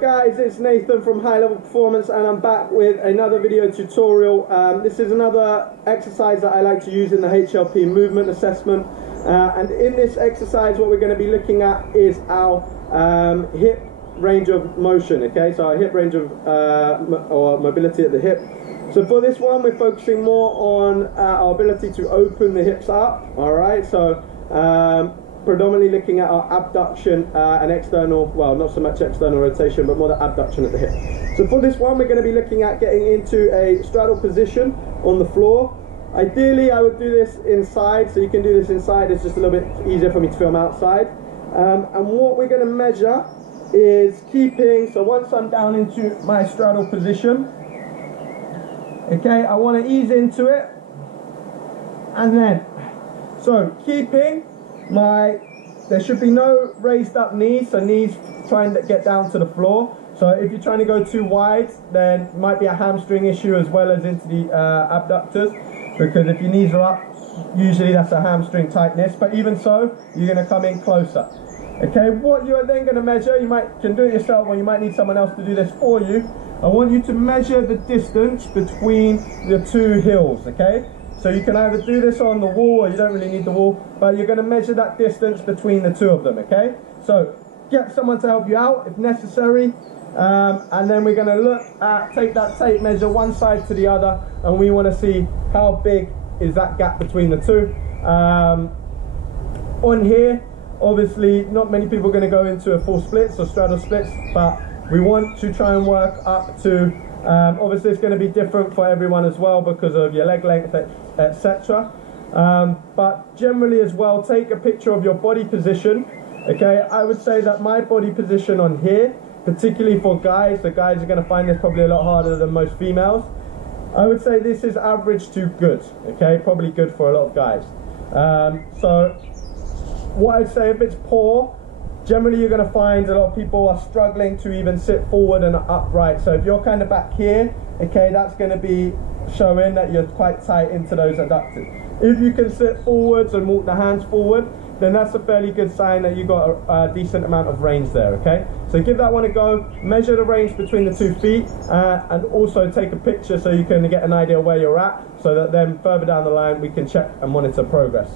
up guys, it's Nathan from High Level Performance and I'm back with another video tutorial. This is another exercise that I like to use in the HLP Movement Assessment, and in this exercise what we're going to be looking at is our hip range of motion, okay, so our hip range of or mobility at the hip. So for this one we're focusing more on our ability to open the hips up, alright, so predominantly looking at our abduction and external, well, not so much external rotation, but more the abduction at the hip. So for this one, we're going to be looking at getting into a straddle position on the floor. Ideally, I would do this inside, so you can do this inside. It's just a little bit easier for me to film outside. And what we're going to measure is keeping, so once I'm down into my straddle position, okay, I want to ease into it, and then, so keeping there should be no raised up knees, so knees trying to get down to the floor. So if you're trying to go too wide, then it might be a hamstring issue as well as into the abductors, because if your knees are up, usually that's a hamstring tightness, but even so, you're going to come in closer. Okay, what you are then going to measure, you can do it yourself or you might need someone else to do this for you. I want you to measure the distance between the two heels, okay? So you can either do this on the wall or you don't really need the wall, but you're going to measure that distance between the two of them, okay? So get someone to help you out if necessary, and then we're going to look at, take that tape measure one side to the other, and we want to see how big is that gap between the two. On here, obviously not many people are going to go into a full splits or straddle splits, but we want to try and work up to, obviously it's going to be different for everyone as well because of your leg length, etc. But generally as well, take a picture of your body position. Okay, I would say that my body position on here, particularly for guys, the guys are going to find this probably a lot harder than most females. I would say this is average to good, okay, probably good for a lot of guys. So what I'd say, if it's poor, generally you're going to find a lot of people are struggling to even sit forward and upright. So if you're kind of back here, okay, that's going to be showing that you're quite tight into those adductors. If you can sit forwards and walk the hands forward, then that's a fairly good sign that you've got a decent amount of range there, okay? So give that one a go, measure the range between the 2 feet, and also take a picture so you can get an idea where you're at, so that then further down the line we can check and monitor progress.